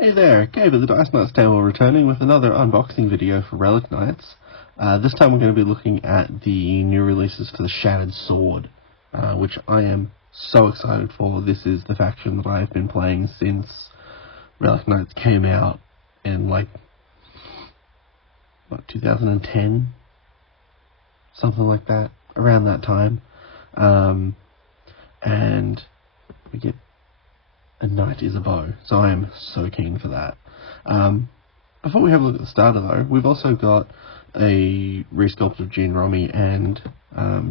Hey there, Gabe at the Dice Nuts Table returning with another unboxing video for Relic Knights. This time we're going to be looking at the new releases for the Shattered Sword, which I am so excited for. This is the faction that I've been playing since Relic Knights came out in 2010? Something like that, around that time. And we get a knight is a bow, so I am so keen for that. Before we have a look at the starter though, we've also got a resculpt of Jean Romy and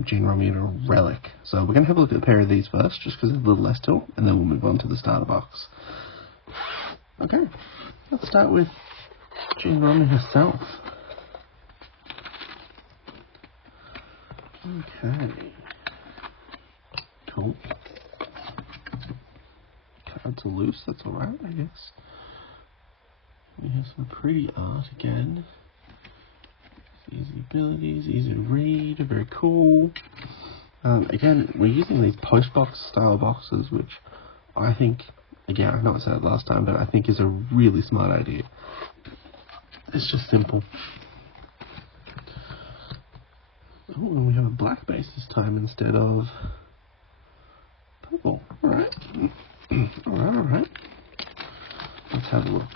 Jean Romy in a relic. So we're going to have a look at a pair of these first, just because there's a little less to it, and then we'll move on to the starter box. Okay, let's start with Jean Romy herself. Okay. Cool. Cards are loose, that's alright, I guess. We have some pretty art again. Easy abilities, easy to read, very cool. Again, we're using these post-box style boxes, which I think, again, I know I said it last time, but I think is a really smart idea. It's just simple. Oh, and we have a black base this time instead of purple. Alright. Alright. Let's have a look.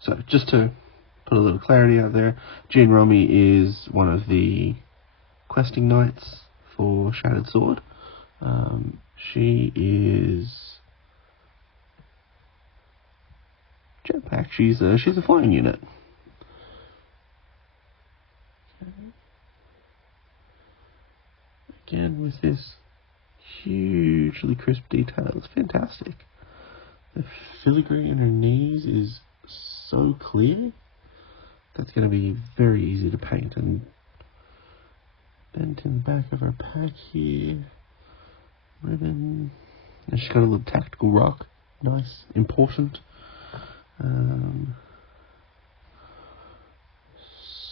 So, just to put a little clarity out there, Jean Romy is one of the questing knights for Shattered Sword. She is jetpack. She's a flying unit. Again, with this hugely crisp detail, it's fantastic. The filigree in her knees is so clear. That's going to be very easy to paint. And bent in the back of her pack here. Ribbon. And she's got a little tactical rock. Nice, important.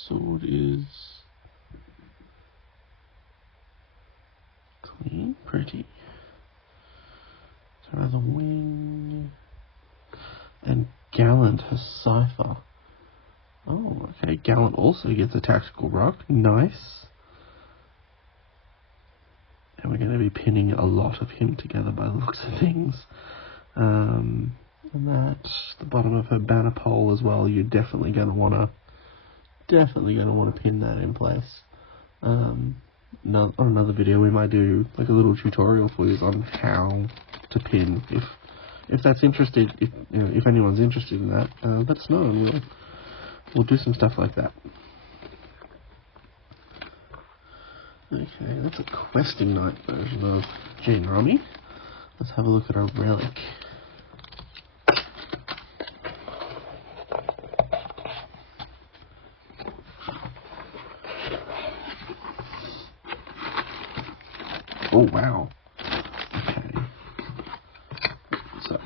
Sword is clean, pretty. So the wing. And Gallant, her cipher. Oh, okay. Gallant also gets a tactical rock. Nice. And we're going to be pinning a lot of him together by the looks of things. And that's the bottom of her banner pole as well. You're definitely going to want to pin that in place. On another video, we might do like a little tutorial for you on how to pin. If that's interested, if anyone's interested in that, let us know, and we'll do some stuff like that. Okay, that's a questing knight version of Jean Romy. Let's have a look at our relic. Oh wow. Okay. So,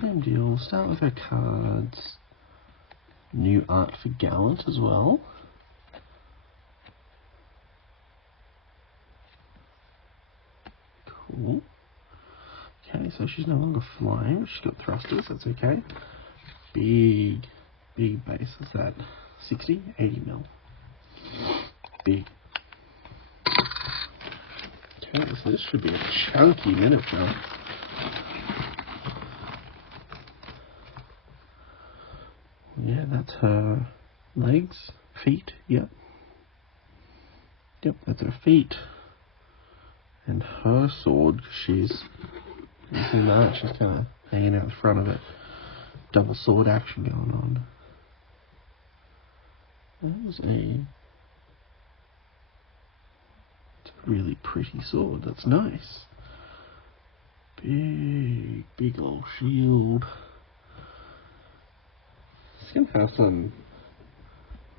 same deal. We'll start with our cards. New art for Gallant as well. Cool. Okay, so she's no longer flying. She's got thrusters. That's okay. Big base. Is that 60, 80 mil? Big. Okay, so this should be a chunky miniature. Yeah, that's her legs, feet, yep. Yep, that's her feet. And her sword, because she's using that, she's kind of hanging out the front of it. Double sword action going on. It's a really pretty sword, that's nice. Big old shield. It's gonna have some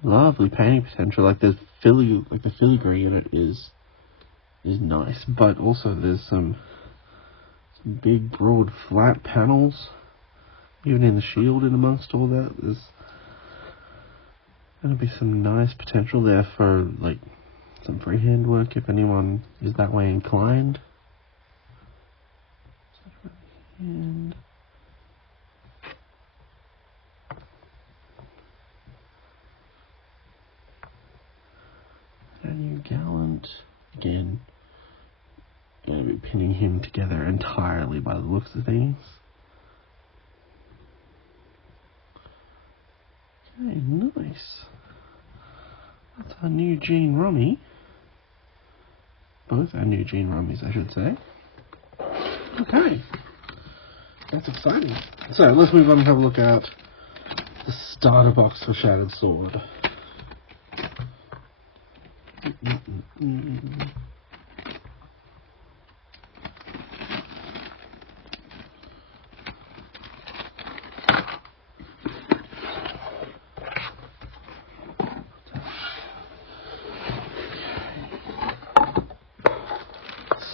lovely painting potential. Like the filigree in it is nice, but also there's some big broad flat panels, even in the shield. In amongst all that, there's gonna be some nice potential there for like some freehand work if anyone is that way inclined. And Daniel Gallant, again, going to be pinning him together entirely by the looks of things. Okay, nice. That's our new Gene Rummy. Both our new Gene Rummies, I should say. Okay. That's exciting. So, let's move on and have a look at the starter box for Shattered Sword.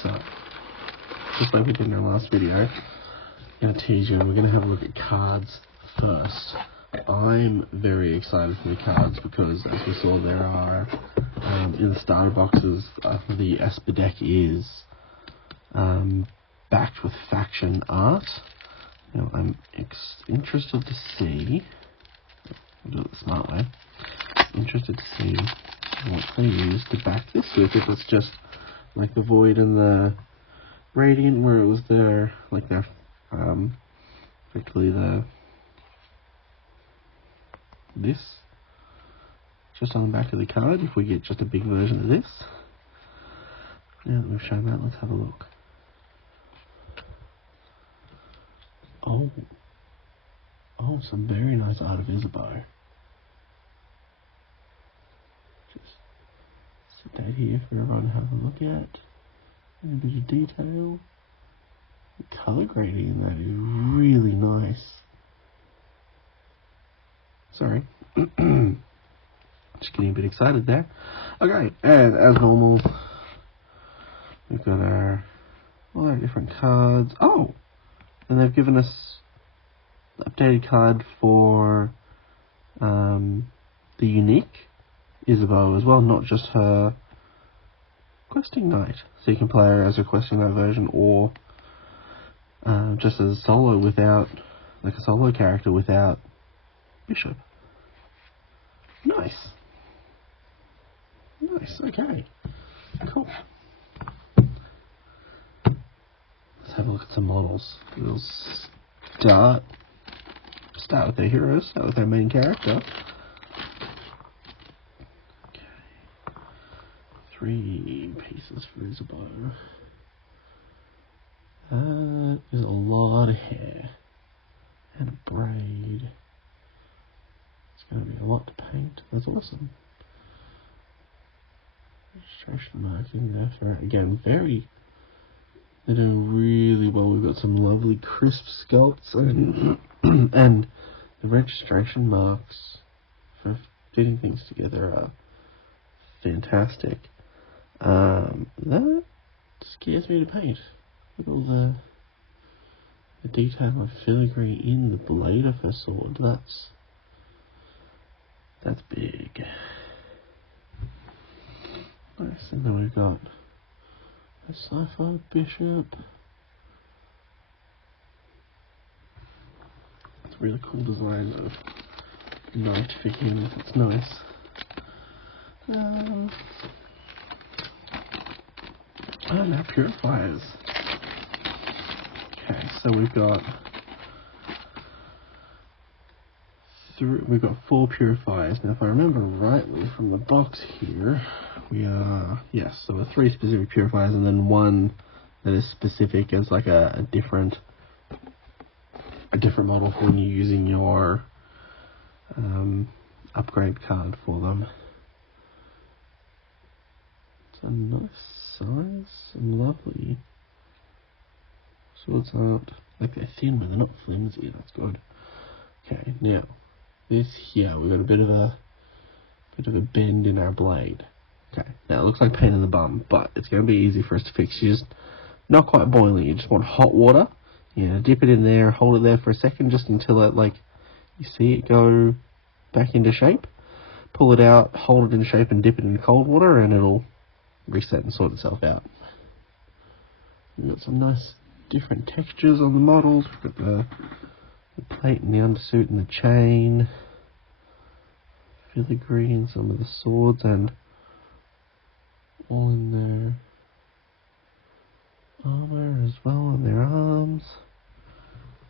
So, just like we did in our last video, I'm going to tease you, and we're going to have a look at cards first. I'm very excited for the cards because, as we saw, there are, in the starter boxes, the Esper deck is backed with faction art. Now, I'm interested to see, I'll do it the smart way, interested to see what they use to back this with, if it's just like the Void and the Radiant, where it was their, like their, effectively this, just on the back of the card, if we get just a big version of this. Now that we've shown that, let's have a look. Oh, some very nice art of Isabeau. Just set that here for everyone to have a look at. And a bit of detail. The colour grading in that is really nice. Sorry. Just getting a bit excited there. Okay, and as normal, we've got all our different cards. Oh! And they've given us the updated card for the unique Isabeau as well, not just her questing knight. So you can play her as a questing knight version, or just as a solo without, like a solo character without bishop. Nice. Nice, okay. Cool. Let's have a look at some models. We'll start with their heroes, start with their main character. Okay. 3 pieces for Isabeau. That is a lot of hair. And a braid. It's going to be a lot to paint. That's awesome. Registration marking there for it. Again, they're doing really well. We've got some lovely crisp sculpts and and the registration marks for fitting things together are fantastic. That scares me to paint. Look at all the detail of filigree in the blade of her sword. That's big. Nice, and then we've got a sci-fi bishop. It's a really cool design of knight for him. It's nice. And now purifiers. Okay, so we've got 4 purifiers. Now, if I remember rightly from the box here, we are, yes, so 3 specific purifiers and then 1 that is specific as like a different model for when you're using your upgrade card for them. It's a nice size and lovely. Swords aren't, like, they're thin but they're not flimsy. That's good. Okay, now this here, we've got a bit of a bend in our blade. Okay, now it looks like pain in the bum, but it's going to be easy for us to fix. You just, not quite boiling, you just want hot water. Dip it in there, hold it there for a second, just until it, like, you see it go back into shape. Pull it out, hold it in shape and dip it in cold water, and it'll reset and sort itself out. We've got some nice different textures on the models. We've got the plate and the undersuit and the chain, filigree and some of the swords, and all in their armor as well, and their arms.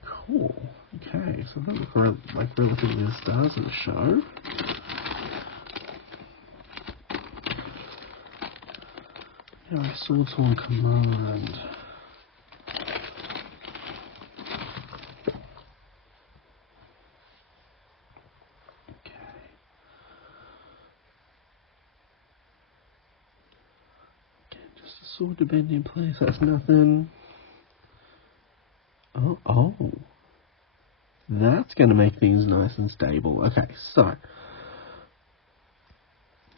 Cool. Okay, so that looks like relatively the stars of the show. Yeah, Swordsworn Command. Sword to bend in place, that's nothing. Oh. That's going to make things nice and stable. Okay, so.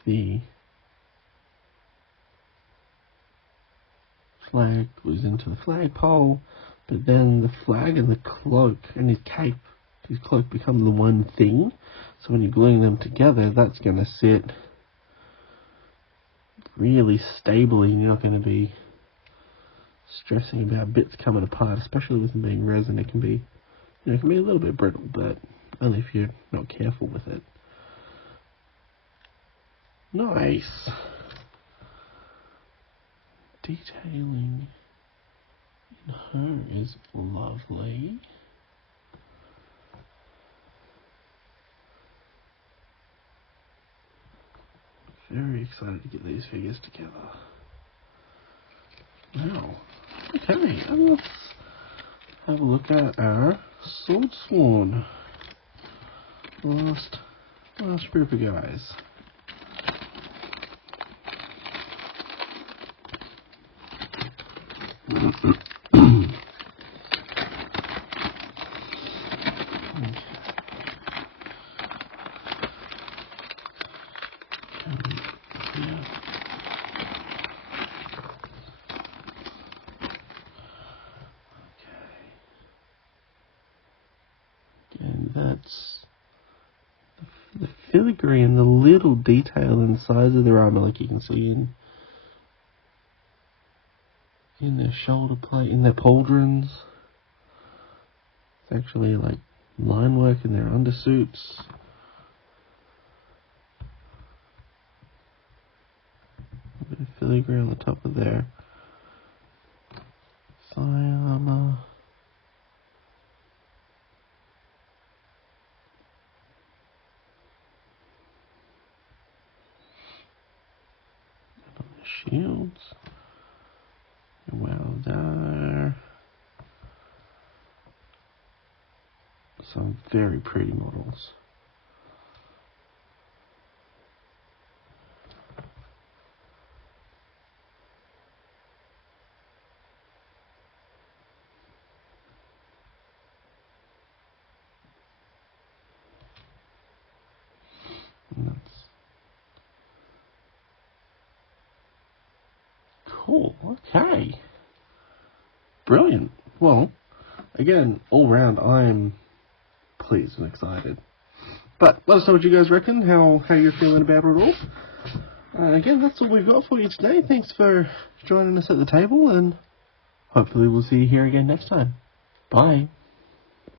The flag goes into the flagpole, but then the flag and the cloak and his cape, his cloak become the one thing. So when you're gluing them together, that's going to sit really stably. You're not going to be stressing about bits coming apart, especially with them being resin. It can be, it can be a little bit brittle, but only if you're not careful with it. Nice. Detailing in her is lovely. Very excited to get these figures together. Wow. Okay, and let's have a look at our Swordsworn. Last group of guys. And that's the filigree and the little detail in the size of their armor, like you can see in their shoulder plate, in their pauldrons. It's actually like line work in their undersuits. A bit of filigree on the top of their thigh armor. And on the shields. Well, there. Some very pretty models. And that's cool. Okay. Brilliant. Well, again, all round, I'm pleased and excited. But let us know what you guys reckon, how you're feeling about it all. Again, that's all we've got for you today. Thanks for joining us at the table, and hopefully we'll see you here again next time. Bye.